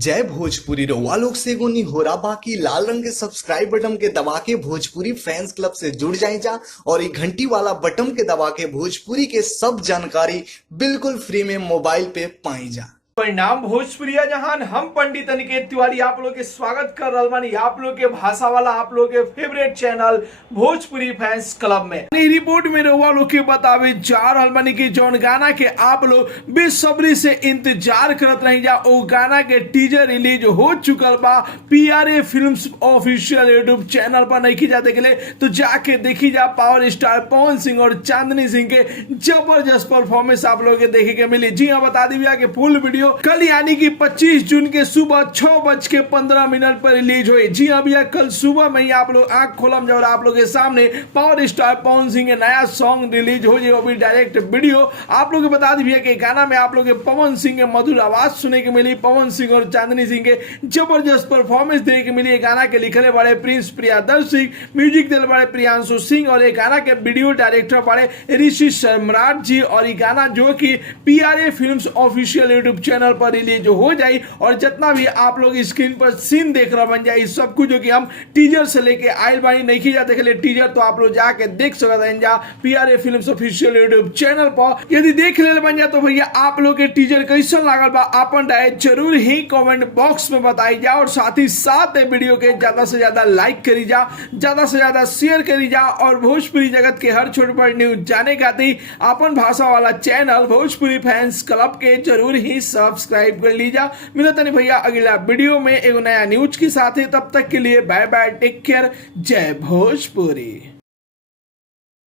जय भोजपुरी रउआ लोग से एगो निहोरा बाकी लाल रंग के सब्सक्राइब बटन के दबा के भोजपुरी फैंस क्लब से जुड़ जाए जा और ये घंटी वाला बटन के दबा के भोजपुरी के सब जानकारी बिल्कुल फ्री में मोबाइल पे पाई जा। परिणाम भोजपुरिया जहान हम पंडित अनिकेत तिवारी आप लोग के स्वागत कर रहा बानी आप लोग के भाषा वाला आप लोग के favourite channel Bhojpuri fans club में रिपोर्ट में रहुआ लोग के बतावे जा रहल बानी कि जौन गाना के आप लोग बेसब्री से इंतजार करत रही जा ओ गाना के टीजर रिलीज हो चुकल बा। PRA films official YouTube channel पर नहीं जा देखे तो जाके देखी जा। पावर स्टार पवन सिंह और चांदनी सिंह के जबरदस्त परफॉर्मेंस आप लोग के देखे के मिली। जी हाँ, बता दी भैया कि फुल वीडियो कल यानी कि 25 जून के सुबह 6:15 पर रिलीज हुई। जी हाँ भैया, कल सुबह में ही आप लोग आंख खोलम जाओ आप लोग के सामने पावर स्टार पवन सिंह के नया सॉन्ग रिलीज हो जाए, वो भी डायरेक्ट वीडियो। आप लोग बता दी भैया कि गाना में आप लोग के पवन सिंह के मधुर आवाज सुने के मिली, पवन सिंह और चांदनी सिंह के जबरदस्त परफॉर्मेंस देने के मिली। गाना के लिखने वाले प्रिंस प्रियदर्शी, म्यूजिक दिल वाले प्रियांशु सिंह और ये गाना के वीडियो डायरेक्टर वाले ऋषि सम्राट जी। और ये गाना जो कि PRA films official YouTube channel पर रिलीज हो जाए और जितना भी आप लोग स्क्रीन पर सीन देख रहे बन जाए सब कुछ जो कि हम टीजर से लेके आयल बानी नहीं की जा देख ले टीजर तो आप लोग जाके देख सकते हैं जा PRA films official YouTube channel पर। यदि देख ले बन जा तो भैया आप लोग के टीजर कैसा लागल बा अपन राय जरूर ही कमेंट बॉक्स में बताई जा और साथ ही साथ वीडियो के ज्यादा से ज्यादा लाइक करी जा, ज्यादा से ज्यादा शेयर करी जा और भोजपुरी जगत के हर छोट बड़ न्यूज जाने खातिर अपन भाषा वाला चैनल भोजपुरी फैंस क्लब के जरूर ही सब्सक्राइब कर लीजा। मिलता नहीं भैया अगला वीडियो में एक नया न्यूज के साथ है, तब तक के लिए बाय बाय, टेक केयर, जय भोजपुरी।